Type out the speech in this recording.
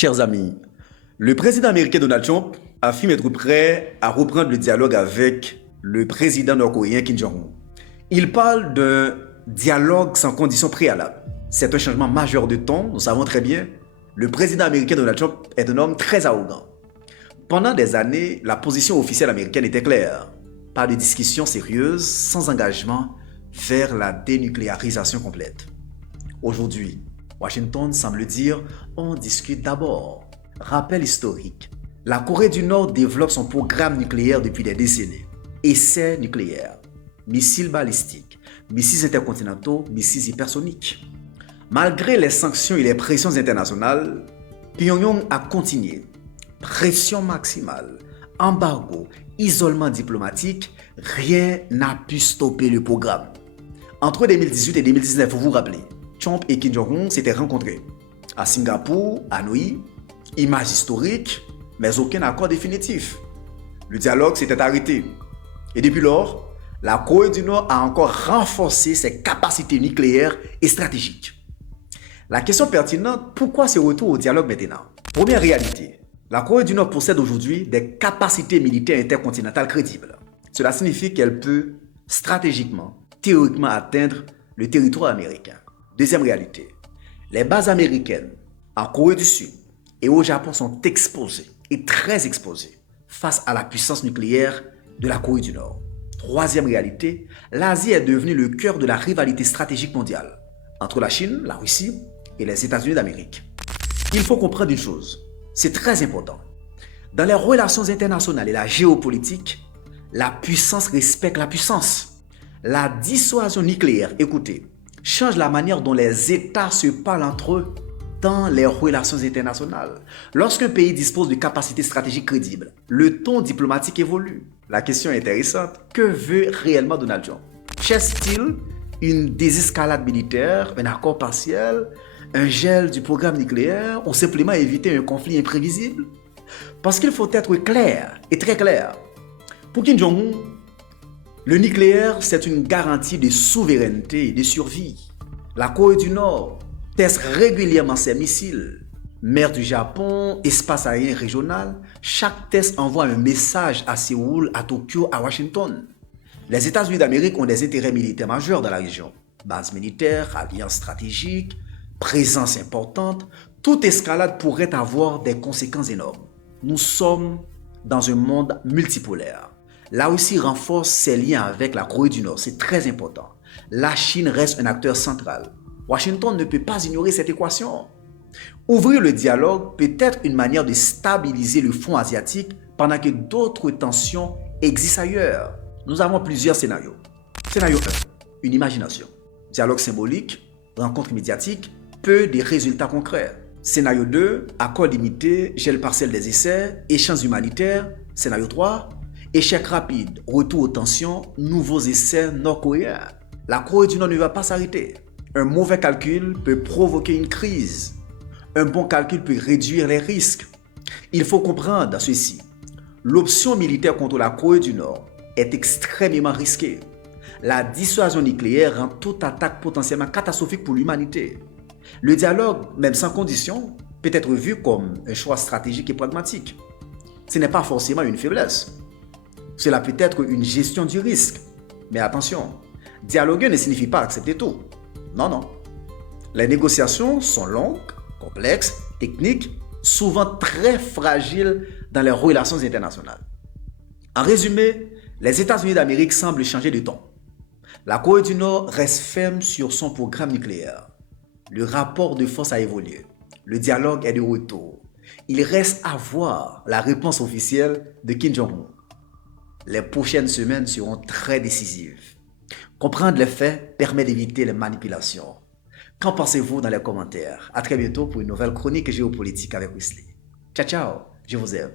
Chers amis, le président américain Donald Trump affirme être prêt à reprendre le dialogue avec le président nord-coréen Kim Jong-un. Il parle d'un dialogue sans conditions préalables. C'est un changement majeur de ton, nous savons très bien. Le président américain Donald Trump est un homme très arrogant. Pendant des années, la position officielle américaine était claire. Pas de discussion sérieuse, sans engagement vers la dénucléarisation complète. Aujourd'hui, Washington semble dire « on discute d'abord ». Rappel historique. La Corée du Nord développe son programme nucléaire depuis des décennies. Essais nucléaires, missiles balistiques, missiles intercontinentaux, missiles hypersoniques. Malgré les sanctions et les pressions internationales, Pyongyang a continué. Pression maximale, embargo, isolement diplomatique, rien n'a pu stopper le programme. Entre 2018 et 2019, vous vous rappelez, Trump et Kim Jong-un s'étaient rencontrés à Singapour, à Hanoï, image historique, mais aucun accord définitif. Le dialogue s'était arrêté. Et depuis lors, la Corée du Nord a encore renforcé ses capacités nucléaires et stratégiques. La question pertinente, pourquoi ce retour au dialogue maintenant? Première réalité, la Corée du Nord possède aujourd'hui des capacités militaires intercontinentales crédibles. Cela signifie qu'elle peut stratégiquement, théoriquement atteindre le territoire américain. Deuxième réalité, les bases américaines en Corée du Sud et au Japon sont exposées et très exposées face à la puissance nucléaire de la Corée du Nord. Troisième réalité, l'Asie est devenue le cœur de la rivalité stratégique mondiale entre la Chine, la Russie et les États-Unis d'Amérique. Il faut comprendre une chose, c'est très important. Dans les relations internationales et la géopolitique, la puissance respecte la puissance. La dissuasion nucléaire, écoutez, change la manière dont les États se parlent entre eux dans les relations internationales. Lorsqu'un pays dispose de capacités stratégiques crédibles, le ton diplomatique évolue. La question est intéressante. Que veut réellement Donald Trump? Cherche-t-il une désescalade militaire, un accord partiel, un gel du programme nucléaire ou simplement éviter un conflit imprévisible? Parce qu'il faut être clair et très clair. Pour Kim Jong-un, le nucléaire, c'est une garantie de souveraineté et de survie. La Corée du Nord teste régulièrement ses missiles. Mer du Japon, espace aérien régional, chaque test envoie un message à Séoul, à Tokyo, à Washington. Les États-Unis d'Amérique ont des intérêts militaires majeurs dans la région. Bases militaires, alliances stratégiques, présence importante. Toute escalade pourrait avoir des conséquences énormes. Nous sommes dans un monde multipolaire. La Russie renforce ses liens avec la Corée du Nord, c'est très important. La Chine reste un acteur central. Washington ne peut pas ignorer cette équation. Ouvrir le dialogue peut être une manière de stabiliser le front asiatique pendant que d'autres tensions existent ailleurs. Nous avons plusieurs scénarios. Scénario 1, une imagination. Dialogue symbolique, rencontre médiatique, peu de résultats concrets. Scénario 2, accord limité, gel partiel des essais, échanges humanitaires. Scénario 3, échec rapide, retour aux tensions, nouveaux essais nord-coréens. La Corée du Nord ne va pas s'arrêter. Un mauvais calcul peut provoquer une crise. Un bon calcul peut réduire les risques. Il faut comprendre ceci. L'option militaire contre la Corée du Nord est extrêmement risquée. La dissuasion nucléaire rend toute attaque potentiellement catastrophique pour l'humanité. Le dialogue, même sans condition, peut être vu comme un choix stratégique et pragmatique. Ce n'est pas forcément une faiblesse. Cela peut être une gestion du risque. Mais attention, dialoguer ne signifie pas accepter tout. Non, non. Les négociations sont longues, complexes, techniques, souvent très fragiles dans les relations internationales. En résumé, les États-Unis d'Amérique semblent changer de ton. La Corée du Nord reste ferme sur son programme nucléaire. Le rapport de force a évolué. Le dialogue est de retour. Il reste à voir la réponse officielle de Kim Jong-un. Les prochaines semaines seront très décisives. Comprendre les faits permet d'éviter les manipulations. Qu'en pensez-vous dans les commentaires? À très bientôt pour une nouvelle chronique géopolitique avec Wesley. Ciao, ciao, je vous aime.